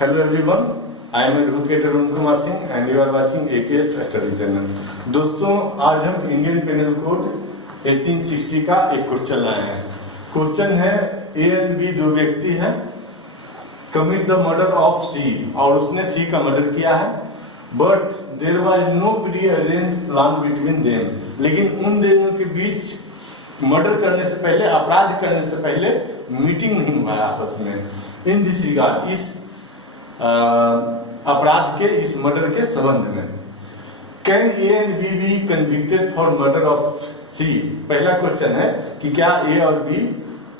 Hello everyone, I am Advocate Arun Kumar Singh and you are watching AKS Study Channel। दोस्तों आज हम Indian panel code 1860 का एक question लाए हैं। क्वेश्चन है ए एंड बी दो व्यक्ति हैं, commit the murder of C और उसने सी का मर्डर किया है, but there was no pre arrange plan between them, लेकिन उन दोनों के बीच मर्डर करने से पहले, अपराध करने से पहले मीटिंग नहीं हुआ आपस में। इन दिस रिगार्ड, इस अपराध के, इस मर्डर के संबंध में, can A and B be convicted for murder of C. पहला क्वेश्चन है कि क्या ए और बी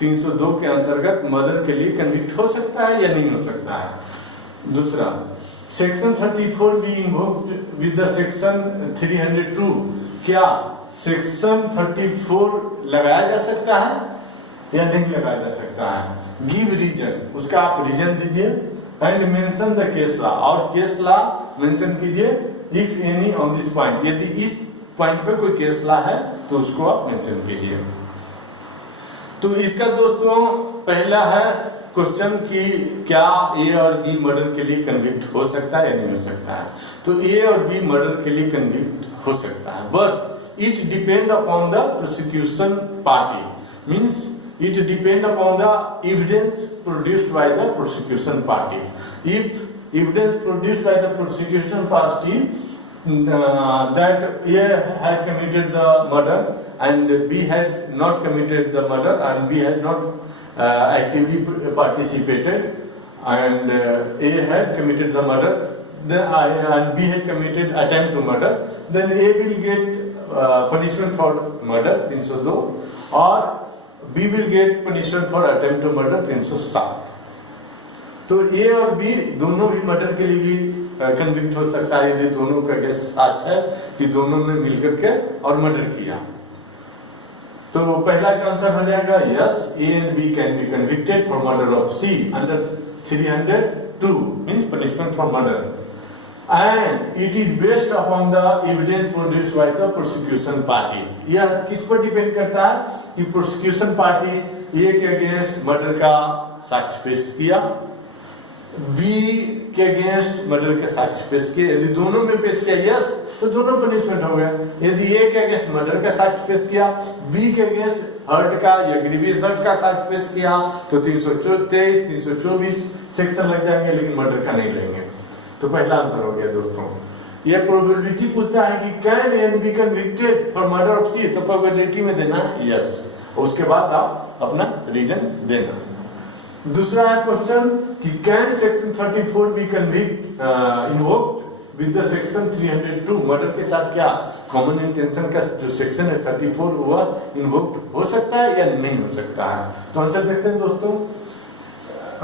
302 के अंतर्गत मर्डर के लिए कन्विक्ट हो सकता है या नहीं हो सकता है। दूसरा, section 34 B invoked with the section 302, क्या सेक्शन 34 लगाया जा सकता है या नहीं लगाया जा सकता है। गिव रीजन, उसका आप रीजन दीजिए, and mention the case law, और केस लॉ मेंशन कीजिए if any on this point, यदि इस पॉइंट पे कोई केस लॉ है तो उसको आप मेंशन कीजिए। तो इसका दोस्तों पहला है क्वेश्चन कि क्या ए और बी मर्डर के लिए कन्विक्ट हो सकता है या नहीं हो सकता है। तो ए और बी मर्डर के लिए कन्विक्ट हो सकता है, but it depend upon the prosecution party, means it depend upon the evidence produced by the prosecution party. If evidence produced by the prosecution party that A had committed the murder and B had not committed the murder and B had not actively participated and A had committed the murder and B had committed attempt to murder, then A will get punishment for murder 302 और B will get punishment for attempt to murder 307। तो ए और B दोनों भी murder के लिए भी convict हो सकता है यदि दोनों का केस सच है कि दोनों ने मिलकर के और मर्डर किया। तो पहला का आंसर हो जाएगा yes, A and B can be convicted for murder of C under 302 means punishment for murder, and it is based upon the evidence produced by the prosecution party। यह किस पर डिपेंड करता है कि प्रोसिक्यूशन पार्टी ए के against murder का साक्ष्य पेश किया, बी के अगेंस्ट मर्डर का साक्ष्य पेश किया। यदि दोनों में पेश किया यस तो दोनों पनिशमेंट हो गया। यदि ए के अगेंस्ट मर्डर का साक्ष्य पेश किया, बी के अगेंस्ट हर्ट का या ग्रीवियस हर्ट का साक्ष्य पेश किया तो 323, 324 सेक्शन लग जाएंगे, लेकिन मर्डर का नहीं लेंगे। तो पहला आंसर हो गया दोस्तों। ये प्रोबेबिलिटी पूछता है कि can and B convicted for murder of C, तो प्रोबेबिलिटी में देना है यस, उसके बाद आप अपना रीजन देना। दूसरा है क्वेश्चन कि can section 34 B convict invoked with the section 302, murder के साथ क्या कॉमन इंटेंशन का जो सेक्शन है 34 वह इन्वोक्ड हो सकता है या नहीं हो सकता है। तो आंसर देखते हैं दोस्तों।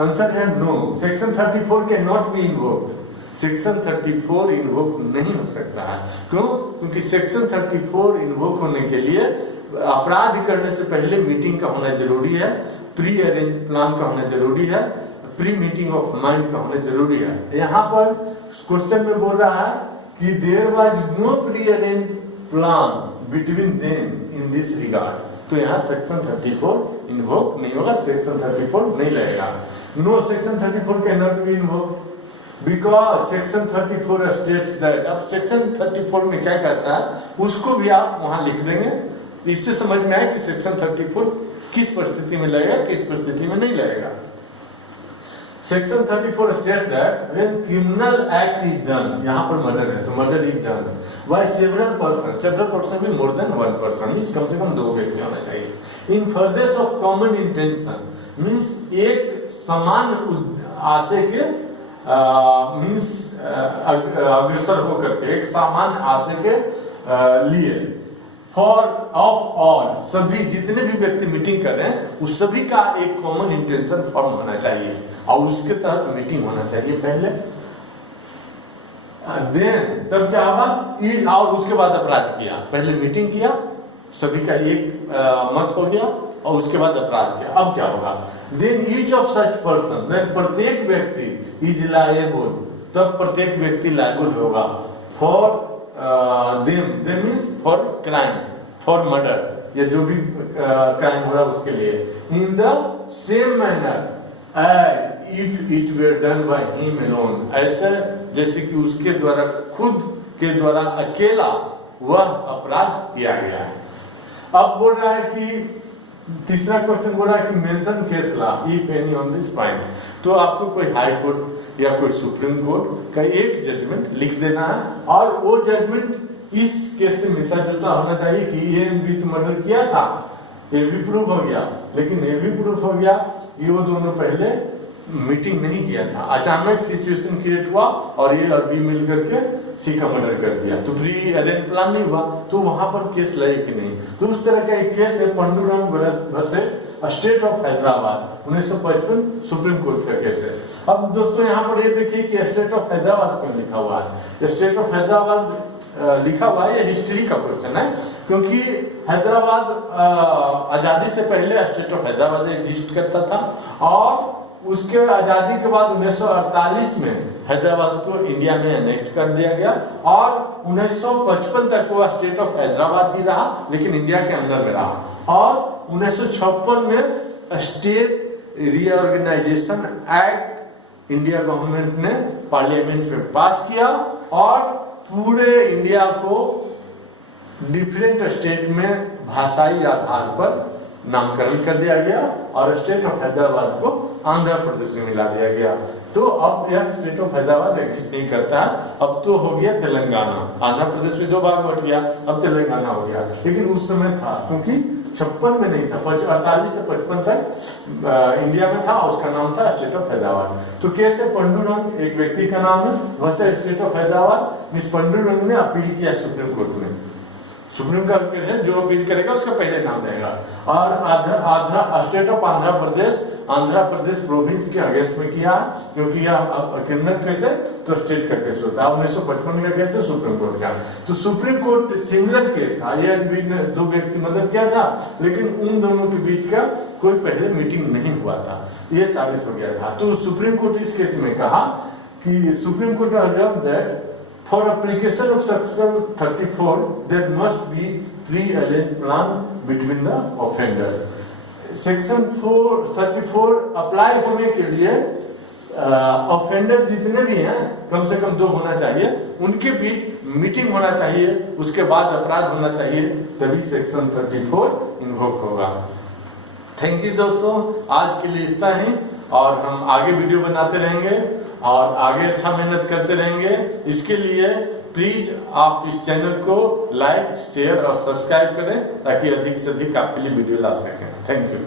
आंसर है no, section 34 can not be invoked. Section 34 invoke नहीं हो सकता है। क्यों? क्योंकि सेक्शन 34 इन्वोक होने के लिए अपराध करने से पहले मीटिंग का होना जरूरी है, प्री अरेंज प्लान का होना जरूरी है, प्री मीटिंग ऑफ माइंड का होना जरूरी है। यहाँ पर क्वेश्चन में बोल रहा है कि there was no pre arrange plan between them in this regard, तो यहाँ सेक्शन 34 इन्वोक नहीं होगा, सेक्शन 34 नहीं लगेगा। No, section 34 can not be invoke because section 34 states that. अब सेक्शन 34 में क्या कहता है उसको भी आप वहां लिख देंगे, इससे समझ में आए कि सेक्शन 34 किस परिस्थिति में लगेगा, किस परिस्थिति में नहीं लगेगा। Section 34 states that when criminal act is done, यहाँ पर मर्डर है तो murder is done by several person भी more than one person, means कम से कम दो व्यक्ति होना चाहिए। In furtherance of common intention means एक समान आशय के मीन्स अग्रसर होकर के एक सामान्य आशय के लिए, फॉर ऑफ ऑल, सभी जितने भी व्यक्ति मीटिंग कर रहे हैं उस सभी का एक कॉमन इंटेंशन फॉर्म होना चाहिए और उसके तहत मीटिंग होना चाहिए पहले, देन तब क्या होगा और उसके बाद अपराध किया। पहले मीटिंग किया, सभी का एक मत हो गया और उसके बाद अपराध किया। अब क्या होगा, then each of such person, then प्रत्येक व्यक्ति इज लायबल, तब प्रत्येक व्यक्ति लायबल होगा for them means for crime, for murder या जो भी क्राइम हो रहा है उसके लिए, in the same manner as if it were done by him alone, ऐसा जैसे कि उसके द्वारा, खुद के द्वारा अकेला वह अपराध किया गया है। अब बोल रहा है कि तीसरा क्वेश्चन बोल रहा है कि mention case law if any on this point. तो आपको कोई हाई कोर्ट या कोई सुप्रीम कोर्ट का एक जजमेंट लिख देना है और वो जजमेंट इस केस से मिलता जुलता होना चाहिए कि ए बी तो मर्डर किया था, ये भी प्रूफ हो गया, लेकिन ये भी प्रूफ हो गया कि वो दोनों पहले मीटिंग नहीं किया था, अचानक सिचुएशन क्रिएट हुआ और ये और बी मिल करके सी का मर्डर कर दिया, तो प्री अरेंज प्लान नहीं हुआ, तो वहां पर केस लगे कि नहीं। तो उस तरह का एक केस है Pandurang versus state of Hyderabad 1955 supreme court का केस है। अब दोस्तों यहाँ पर ये देखिए कि स्टेट ऑफ हैदराबाद क्यों लिखा हुआ है। स्टेट ऑफ हैदराबाद लिखा हुआ है, ये हिस्ट्री का क्वेश्चन है, क्योंकि हैदराबाद आजादी से पहले स्टेट ऑफ हैदराबाद एग्जिस्ट करता था और उसके आजादी के बाद 1948 में हैदराबाद को इंडिया में एनेक्ट कर दिया गया और 1955 तक वो स्टेट ऑफ हैदराबाद ही रहा, लेकिन इंडिया के अंदर में रहा। और 1956 में state reorganisation act India government ने पार्लियामेंट में पास किया और पूरे इंडिया को डिफरेंट स्टेट में भाषाई आधार पर नामकरण कर दिया गया और स्टेट ऑफ हैदराबाद को आंध्र प्रदेश में मिला दिया गया। तो अब यह स्टेट ऑफ हैदराबाद एग्जिस्ट नहीं करता है, अब तो हो गया तेलंगाना। आंध्र प्रदेश में 2 भाग बट गया, अब तेलंगाना हो गया, लेकिन उस समय था, क्योंकि 56 में नहीं था, 48 से 55 तक इंडिया में था, उसका नाम था स्टेट ऑफ हैदराबाद। तो कैसे पंडुरंग एक व्यक्ति का नाम है, वैसे स्टेट ऑफ हैदराबाद इस पंडुरंग ने अपील किया सुप्रीम कोर्ट में। सुप्रीम कोर्ट है जो अपील करेगा उसका पहले नाम रहेगा। और state of Andhra Pradesh province के अगेंस्ट में किया, क्योंकि यह क्रिमिनल केस है तो स्टेट का केस होता है। 1955 का केस है सुप्रीम कोर्ट का। तो सुप्रीम कोर्ट सिमिलर केस था, ये 2 व्यक्ति मदद किया था, लेकिन उन दोनों के बीच का कोई पहले मीटिंग नहीं हुआ था, ये साबित हो गया था। तो सुप्रीम कोर्ट इस केस में कहा कि supreme court ordered that for application of section 34 there must be pre-arranged plan between the offender। Section 34 apply होने के लिए ऑफेंडर जितने भी हैं कम से कम 2 होना चाहिए, उनके बीच मीटिंग होना चाहिए, उसके बाद अपराध होना चाहिए, तभी सेक्शन 34 इन्वोक होगा। थैंक यू दोस्तों, आज के लिए इतना ही और हम आगे वीडियो बनाते रहेंगे और आगे अच्छा मेहनत करते रहेंगे। इसके लिए प्लीज आप इस चैनल को लाइक, शेयर और सब्सक्राइब करें ताकि अधिक से अधिक आपके लिए वीडियो ला सकें। Thank you.